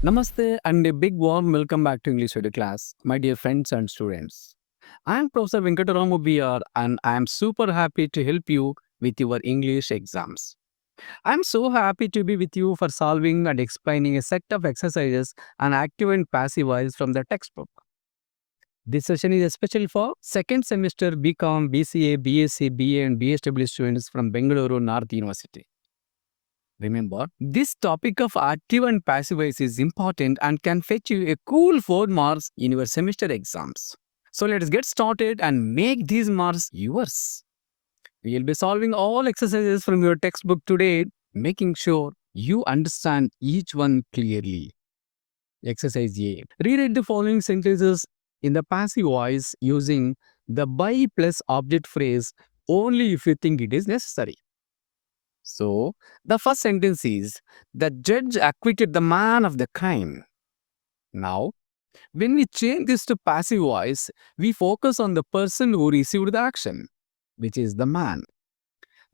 Namaste and a big warm welcome back to English Video class, my dear friends and students. I am Professor Venkata Ramu and I am super happy to help you with your English exams. I am so happy to be with you for solving and explaining a set of exercises and active and passive voice from the textbook. This session is especially for second semester BCom, BCA, BSc, BA and BSW students from Bengaluru North University. Remember, this topic of active and passive voice is important and can fetch you a cool 4 marks in your semester exams. So let's get started and make these marks yours. We'll be solving all exercises from your textbook today, making sure you understand each one clearly. Exercise A. Reread the following sentences in the passive voice using the by plus object phrase only if you think it is necessary. So, the first sentence is the judge acquitted the man of the crime. Now, when we change this to passive voice, we focus on the person who received the action, which is the man.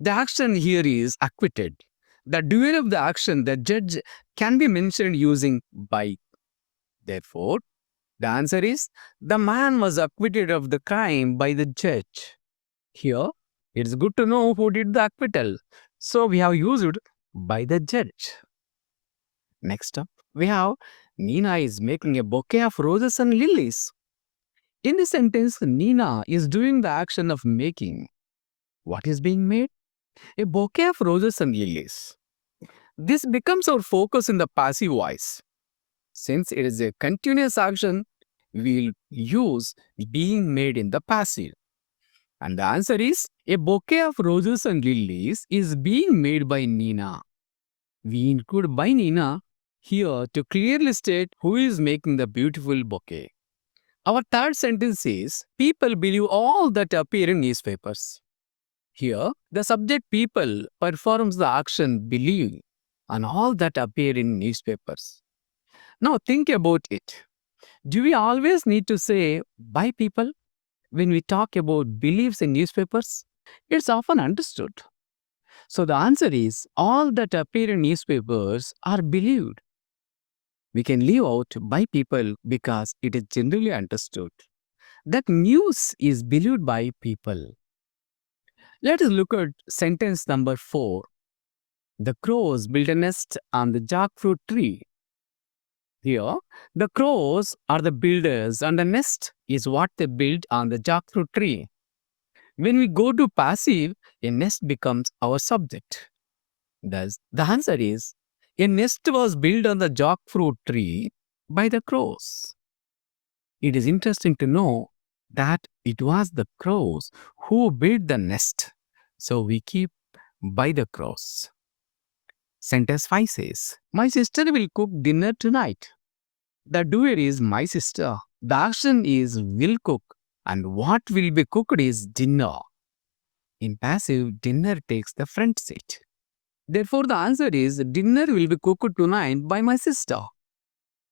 The action here is acquitted. The doer of the action, the judge, can be mentioned using by. Therefore, the answer is the man was acquitted of the crime by the judge. Here, it's good to know who did the acquittal. So we have used by the judge. Next up, we have Nina is making a bouquet of roses and lilies. In this sentence, Nina is doing the action of making. What is being made? A bouquet of roses and lilies. This becomes our focus in the passive voice. Since it is a continuous action, we'll use being made in the passive. And the answer is a bouquet of roses and lilies is being made by Nina. We include by Nina here to clearly state who is making the beautiful bouquet. Our third sentence is people believe all that appear in newspapers. Here, the subject people performs the action believe on all that appear in newspapers. Now think about it. Do we always need to say by people when we talk about beliefs in newspapers? It's often understood. So the answer is all that appear in newspapers are believed. We can leave out by people because it is generally understood that news is believed by people. Let us look at sentence number 4. The crows built a nest on the jackfruit tree. Here, the crows are the builders and the nest is what they built on the jackfruit tree. When we go to passive, a nest becomes our subject. Thus, the answer is a nest was built on the jackfruit tree by the crows. It is interesting to know that it was the crows who built the nest. So we keep by the crows. Sentence 5 says, my sister will cook dinner tonight. The doer is my sister. The action is will cook. And what will be cooked is dinner. In passive, dinner takes the front seat. Therefore, the answer is dinner will be cooked tonight by my sister.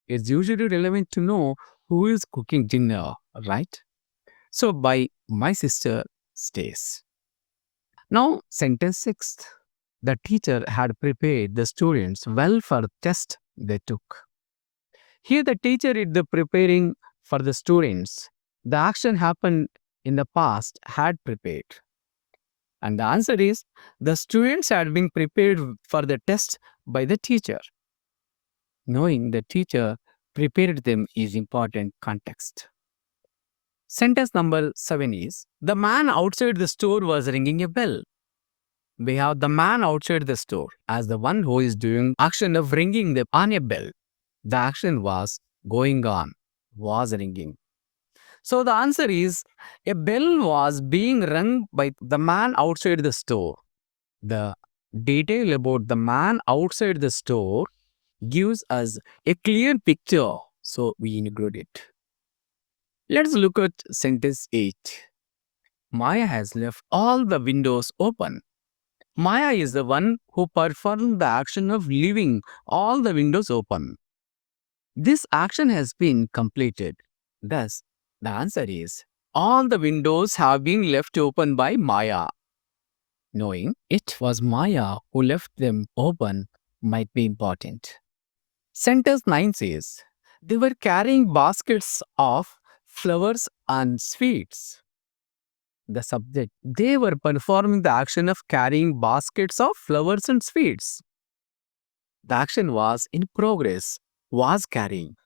It's usually relevant to know who is cooking dinner, right? So, by my sister stays. Now, sentence 6. The teacher had prepared the students well for the test they took. Here, the teacher is the preparing for the students. The action happened in the past, had prepared. And the answer is the students had been prepared for the test by the teacher. Knowing the teacher prepared them is important context. Sentence number 7 is the man outside the store was ringing a bell. We have the man outside the store as the one who is doing action of ringing on a bell. The action was going on, was ringing. So the answer is a bell was being rung by the man outside the store. The detail about the man outside the store gives us a clear picture, so we include it. Let's look at sentence 8. Maya has left all the windows open. Maya is the one who performed the action of leaving all the windows open. This action has been completed. Thus, the answer is all the windows have been left open by Maya. Knowing it was Maya who left them open might be important. Sentence 9 says, they were carrying baskets of flowers and sweets. The subject, they were performing the action of carrying baskets of flowers and sweets. The action was in progress, was carrying.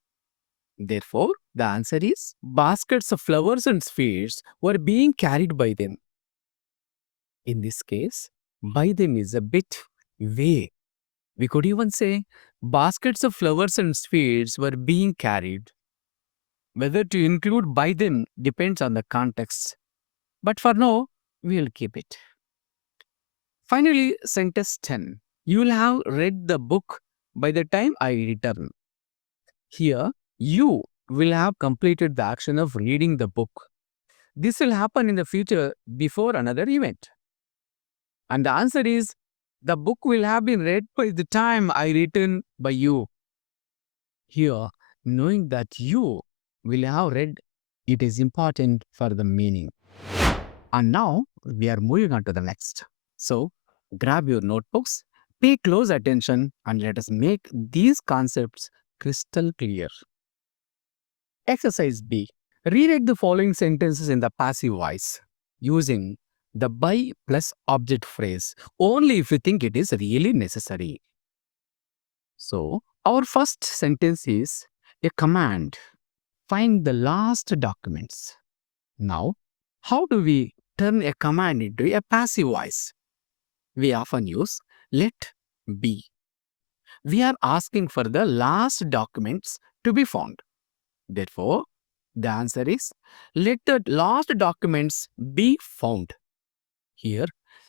Therefore, the answer is baskets of flowers and sweets were being carried by them. In this case, by them is a bit vague. We could even say baskets of flowers and sweets were being carried. Whether to include by them depends on the context. But for now, we'll keep it. Finally, sentence 10. You will have read the book by the time I return. Here, you will have completed the action of reading the book. This will happen in the future before another event. And the answer is the book will have been read by the time I return by you. Here, knowing that you will have read, it is important for the meaning. And now we are moving on to the next. So, grab your notebooks, pay close attention, and let us make these concepts crystal clear. Exercise B. Rewrite the following sentences in the passive voice using the by plus object phrase only if you think it is really necessary. So, our first sentence is a command. Find the last documents. Now, how do we turn a command into a passive voice? We often use let be. We are asking for the last documents to be found. Therefore, the answer is let the last documents be found. Here,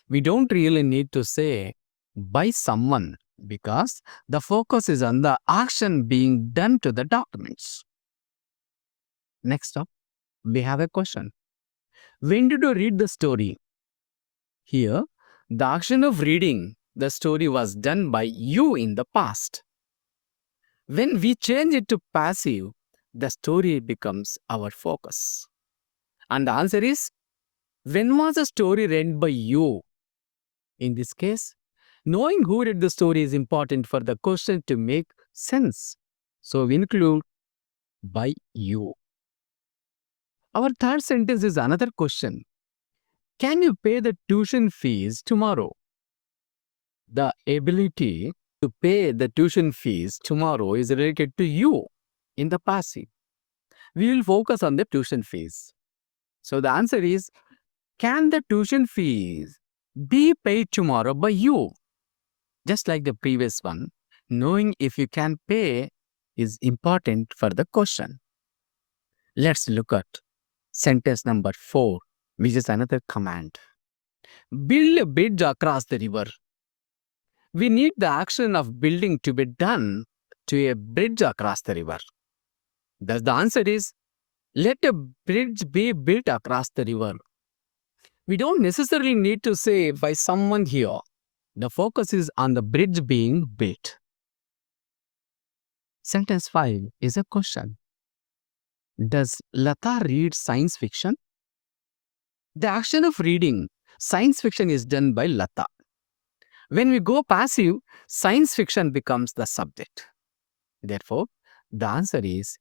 we don't really need to say by someone because the focus is on the action being done to the documents. Next up, we have a question. When did you read the story? Here, the action of reading the story was done by you in the past. When we change it to passive, the story becomes our focus. And the answer is when was the story read by you? In this case, knowing who read the story is important for the question to make sense. So we include by you. Our third sentence is another question. Can you pay the tuition fees tomorrow? The ability to pay the tuition fees tomorrow is related to you in the passive. We will focus on the tuition fees. So the answer is, can the tuition fees be paid tomorrow by you? Just like the previous one, knowing if you can pay is important for the question. Let's look at sentence number 4, which is another command. Build a bridge across the river. We need the action of building to be done to a bridge across the river. Thus, the answer is let a bridge be built across the river. We don't necessarily need to say by someone here. The focus is on the bridge being built. Sentence 5 is a question. Does Lata read science fiction? The action of reading science fiction is done by Lata. When we go passive, science fiction becomes the subject. Therefore, the answer is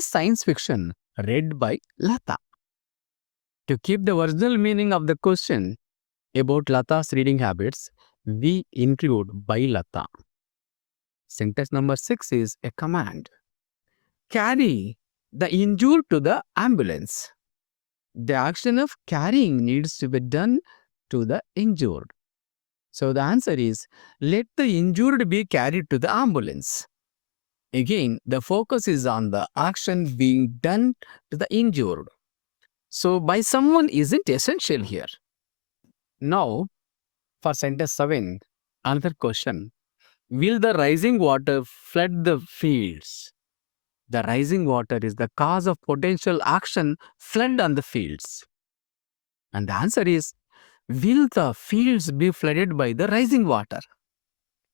science fiction read by Lata? To keep the original meaning of the question about Lata's reading habits, we include by Lata. Sentence number 6 is a command. Carry the injured to the ambulance. The action of carrying needs to be done to the injured. So the answer is let the injured be carried to the ambulance. Again, the focus is on the action being done to the injured. So by someone isn't essential here. Now, for sentence 7, another question. Will the rising water flood the fields? The rising water is the cause of potential action flood on the fields. And the answer is, will the fields be flooded by the rising water?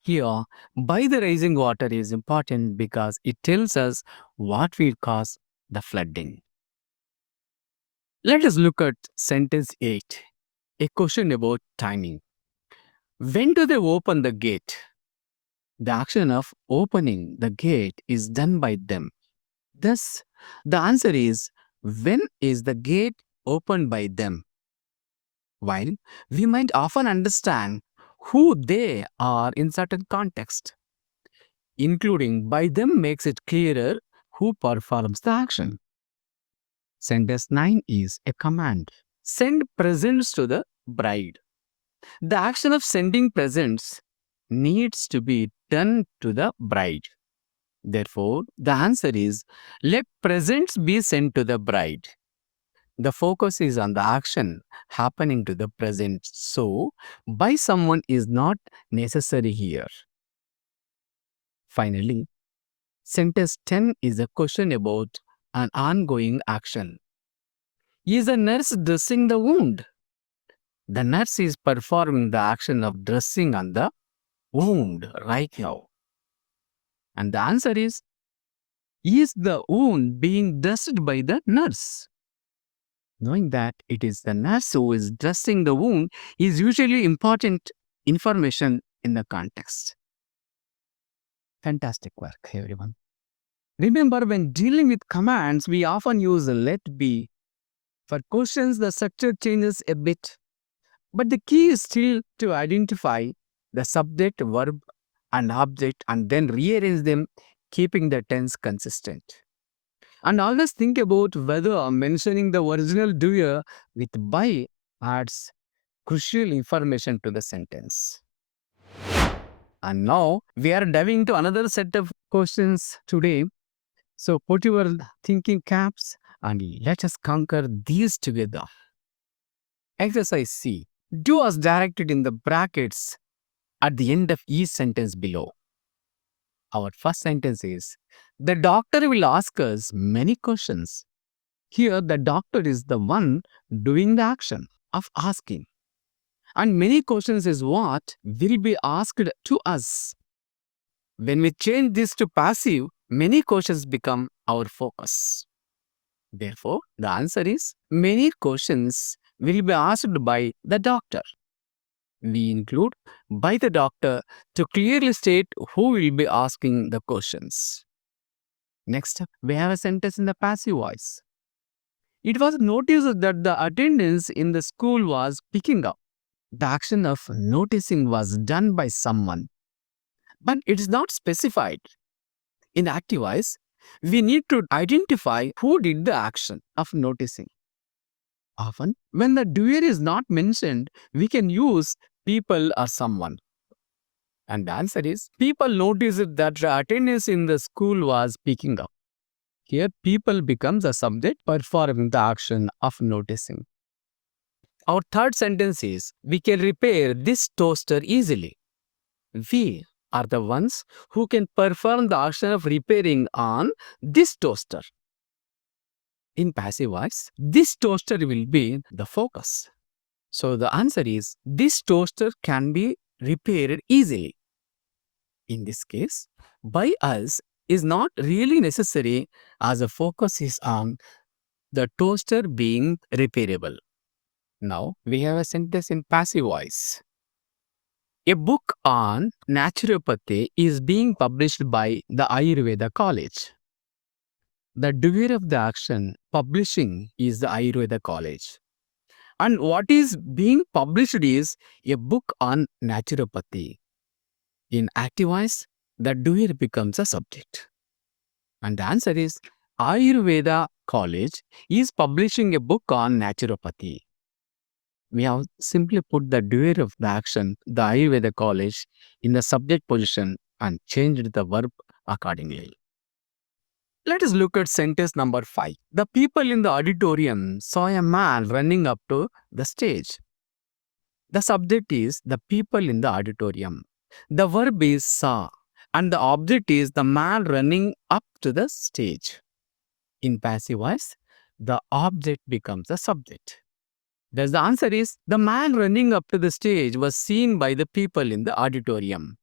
Here, by the rising water is important because it tells us what will cause the flooding. Let us look at sentence 8, a question about timing. When do they open the gate? The action of opening the gate is done by them. Thus, the answer is when is the gate opened by them? While we might often understand who they are in certain context, including by them makes it clearer who performs the action. Sentence 9 is a command. Send presents to the bride. The action of sending presents needs to be done to the bride. Therefore, the answer is let presents be sent to the bride. The focus is on the action happening to the present. So, by someone is not necessary here. Finally, sentence 10 is a question about an ongoing action. Is a nurse dressing the wound? The nurse is performing the action of dressing on the wound right now. And the answer is the wound being dressed by the nurse? Knowing that it is the nurse who is dressing the wound is usually important information in the context. Fantastic work, everyone. Remember, when dealing with commands, we often use a let be. For questions, the structure changes a bit, but the key is still to identify the subject, verb, and object and then rearrange them, keeping the tense consistent. And always think about whether mentioning the original doer with by adds crucial information to the sentence. And now we are diving into another set of questions today. So put your thinking caps and let us conquer these together. Exercise C. Do as directed in the brackets at the end of each sentence below. Our first sentence is the doctor will ask us many questions. Here, the doctor is the one doing the action of asking. And many questions is what will be asked to us. When we change this to passive, many questions become our focus. Therefore, the answer is many questions will be asked by the doctor. We include by the doctor to clearly state who will be asking the questions. Next up, we have a sentence in the passive voice. It was noticed that the attendance in the school was picking up. The action of noticing was done by someone, but it is not specified. In active voice, we need to identify who did the action of noticing. Often, when the doer is not mentioned, we can use people or someone. And the answer is people noticed that the attendance in the school was picking up. Here, people becomes a subject performing the action of noticing. Our third sentence is we can repair this toaster easily. We are the ones who can perform the action of repairing on this toaster. In passive voice, this toaster will be the focus. So the answer is this toaster can be repaired easily. In this case, by us is not really necessary as the focus is on the toaster being repairable. Now we have a sentence in passive voice. A book on naturopathy is being published by the Ayurveda College. The doer of the action publishing is the Ayurveda College. And what is being published is a book on naturopathy. In active voice, the doer becomes a subject. And the answer is Ayurveda College is publishing a book on naturopathy. We have simply put the doer of the action, the Ayurveda College, in the subject position and changed the verb accordingly. Let us look at sentence number 5. The people in the auditorium saw a man running up to the stage. The subject is the people in the auditorium. The verb is saw, and the object is the man running up to the stage. In passive voice, the object becomes the subject. Thus, the answer is the man running up to the stage was seen by the people in the auditorium.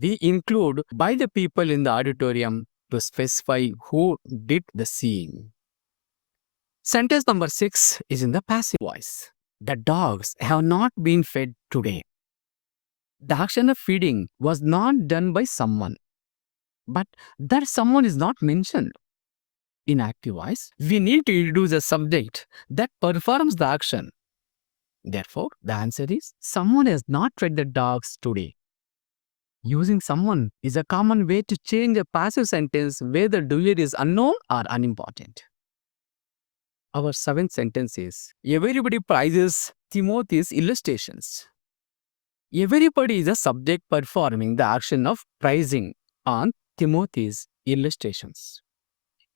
We include by the people in the auditorium to specify who did the seeing. Sentence number 6 is in the passive voice. The dogs have not been fed today. The action of feeding was not done by someone, but that someone is not mentioned. In active voice, we need to introduce a subject that performs the action. Therefore, the answer is someone has not fed the dogs today. Using someone is a common way to change a passive sentence where the doer is unknown or unimportant. Our seventh sentence is everybody prizes Timothy's illustrations. Everybody is a subject performing the action of prizing on Timothy's illustrations.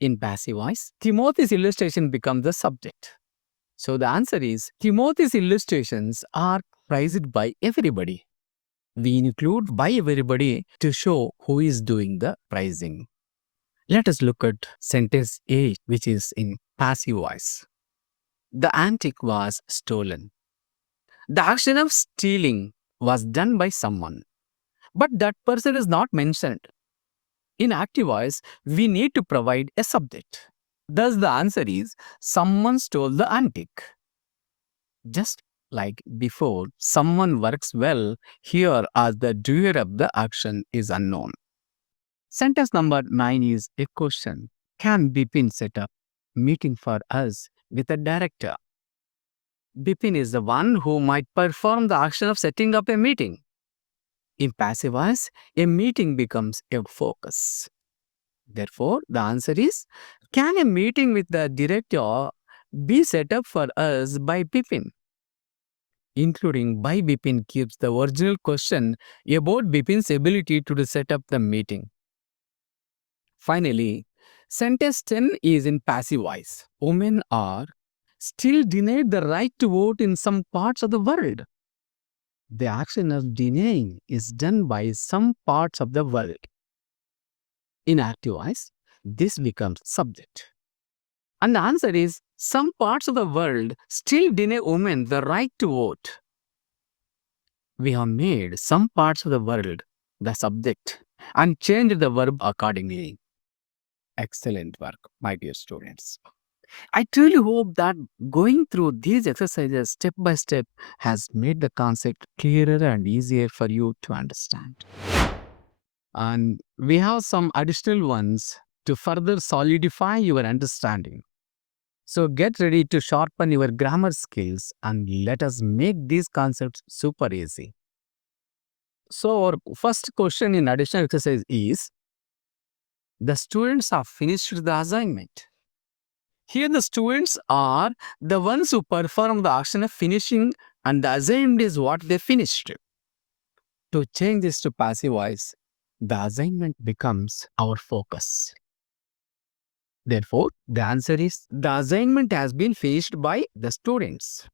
In passive voice, Timothy's illustration becomes the subject. So the answer is Timothy's illustrations are prized by everybody. We include by everybody to show who is doing the prizing. Let us look at sentence A, which is in passive voice. The antique was stolen. The action of stealing was done by someone, but that person is not mentioned. In active voice, we need to provide a subject. Thus, the answer is someone stole the antique. Just like before, someone works well here as the doer of the action is unknown. Sentence number 9 is a question. Can Bipin set up meeting for us with a director? Bipin is the one who might perform the action of setting up a meeting. In passive voice, a meeting becomes a focus. Therefore, the answer is can a meeting with the director be set up for us by Bipin? Including by Bipin keeps the original question about Bipin's ability to set up the meeting. Finally, sentence 10 is in passive voice. Women are still denied the right to vote in some parts of the world. The action of denying is done by some parts of the world. In active voice, this becomes subject. And the answer is some parts of the world still deny women the right to vote. We have made some parts of the world the subject and changed the verb accordingly. Excellent work, my dear students. I truly hope that going through these exercises step by step has made the concept clearer and easier for you to understand. And we have some additional ones to further solidify your understanding. So get ready to sharpen your grammar skills and let us make these concepts super easy. So our first question in additional exercise is the students have finished the assignment. Here the students are the ones who perform the action of finishing and the assignment is what they finished. To change this to passive voice, the assignment becomes our focus. Therefore, the answer is the assignment has been finished by the students.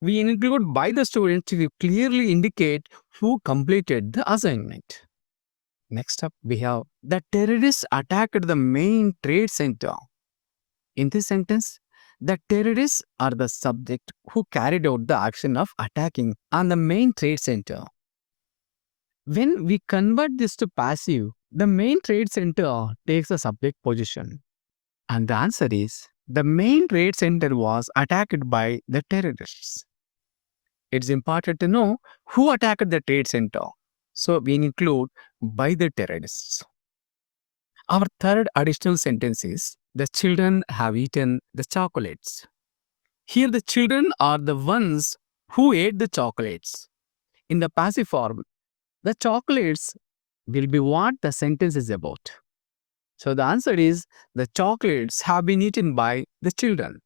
We include by the students to clearly indicate who completed the assignment. Next up, we have the terrorists attacked the main trade center. In this sentence, the terrorists are the subject who carried out the action of attacking on the main trade center. When we convert this to passive, the main trade center takes a subject position. And the answer is the main trade center was attacked by the terrorists. It's important to know who attacked the trade center. So we include by the terrorists. Our third additional sentence is the children have eaten the chocolates. Here, the children are the ones who ate the chocolates. In the passive form, the chocolates will be what the sentence is about. So the answer is the chocolates have been eaten by the children.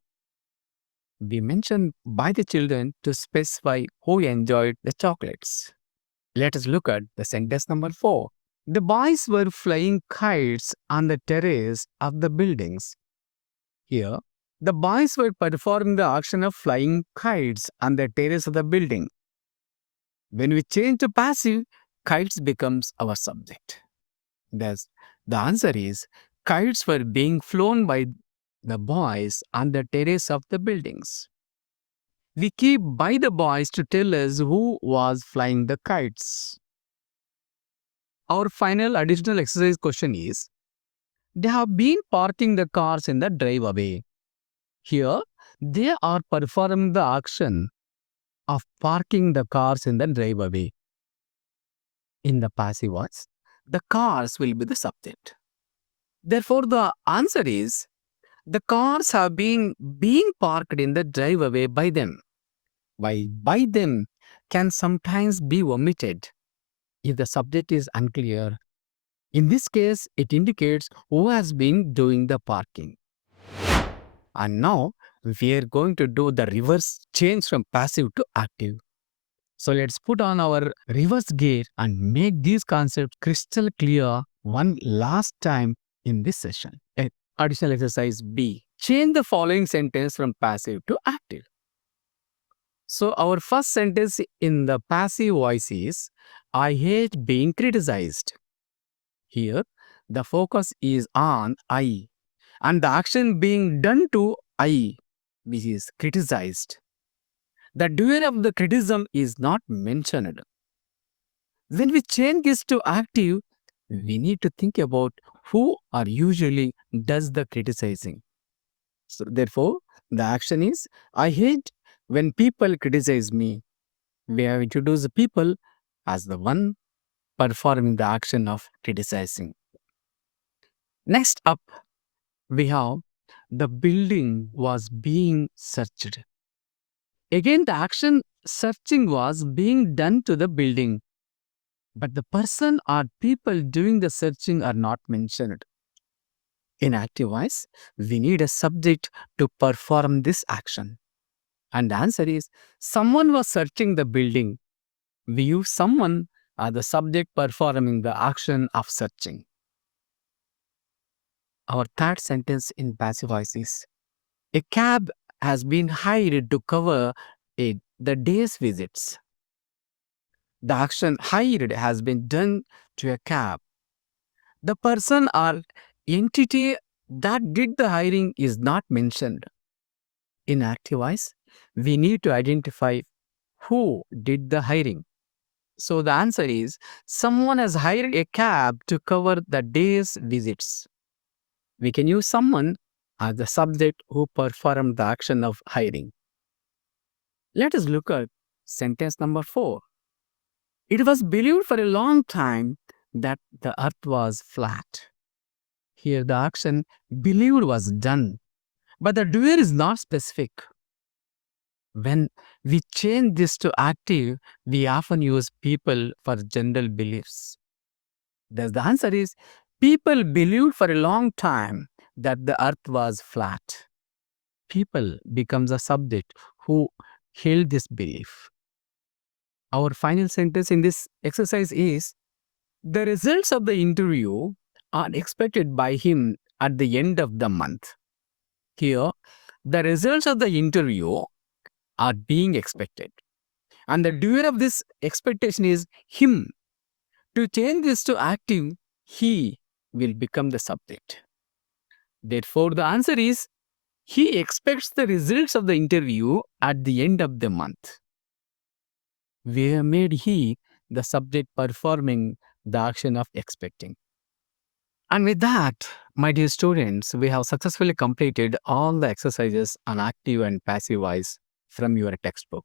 We mention by the children to specify who enjoyed the chocolates. Let us look at the sentence number 4. The boys were flying kites on the terrace of the buildings. Here, the boys were performing the action of flying kites on the terrace of the building. When we change to passive, kites becomes our subject. Thus, the answer is kites were being flown by the boys on the terrace of the buildings. We keep by the boys to tell us who was flying the kites. Our final additional exercise question is they have been parking the cars in the driveway. Here, they are performing the action of parking the cars in the driveway. In the passive voice, the cars will be the subject. Therefore, the answer is the cars have been being parked in the driveway by them. While by them can sometimes be omitted if the subject is unclear. In this case, it indicates who has been doing the parking. And now we are going to do the reverse change from passive to active. So let's put on our reverse gear and make these concepts crystal clear one last time in this session. Additional exercise B. Change the following sentence from passive to active. So our first sentence in the passive voice is I hate being criticized. Here, the focus is on I and the action being done to I, which is criticized. The doer of the criticism is not mentioned. When we change this to active, we need to think about who or usually does the criticizing. So therefore, the action is I hate when people criticize me. We have introduced the people as the one performing the action of criticizing. Next up, we have the building was being searched. Again, the action searching was being done to the building, but the person or people doing the searching are not mentioned. In active voice, we need a subject to perform this action. And the answer is someone was searching the building. We use someone as the subject performing the action of searching. Our third sentence in passive voice is a cab has been hired to cover the day's visits. The action hired has been done to a cab. The person or entity that did the hiring is not mentioned. In active voice, we need to identify who did the hiring. So the answer is someone has hired a cab to cover the day's visits. We can use someone as the subject who performed the action of hiring. Let us look at sentence number 4. It was believed for a long time that the earth was flat. Here the action believed was done, but the doer is not specific. When we change this to active, we often use people for general beliefs. Thus, the answer is people believed for a long time that the earth was flat. People becomes a subject who held this belief. Our final sentence in this exercise is the results of the interview are expected by him at the end of the month. Here, the results of the interview are being expected. And the doer of this expectation is him. To change this to active, he will become the subject. Therefore, the answer is he expects the results of the interview at the end of the month. We have made he the subject performing the action of expecting. And with that, my dear students, we have successfully completed all the exercises on active and passive voice from your textbook.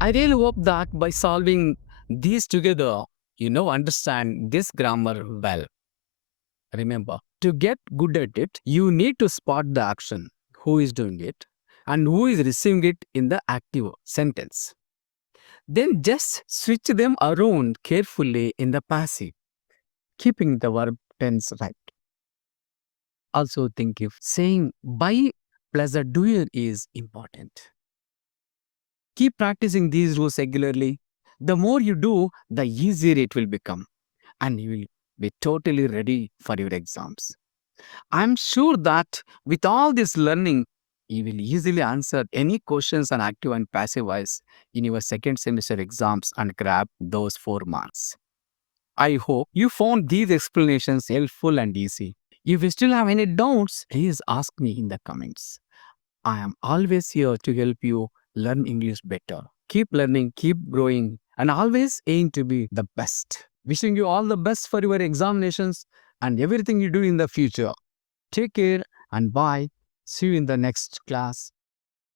I really hope that by solving these together, you now understand this grammar well. Remember, to get good at it, you need to spot the action, who is doing it, and who is receiving it in the active sentence. Then just switch them around carefully in the passive, keeping the verb tense right. Also think if saying by plus a doer is important. Keep practicing these rules regularly. The more you do, the easier it will become, and you will be totally ready for your exams. I'm sure that with all this learning, you will easily answer any questions on active and passive voice in your second semester exams and grab those 4 marks. I hope you found these explanations helpful and easy. If you still have any doubts, please ask me in the comments. I am always here to help you learn English better. Keep learning, keep growing, and always aim to be the best. Wishing you all the best for your examinations and everything you do in the future. Take care and bye. See you in the next class.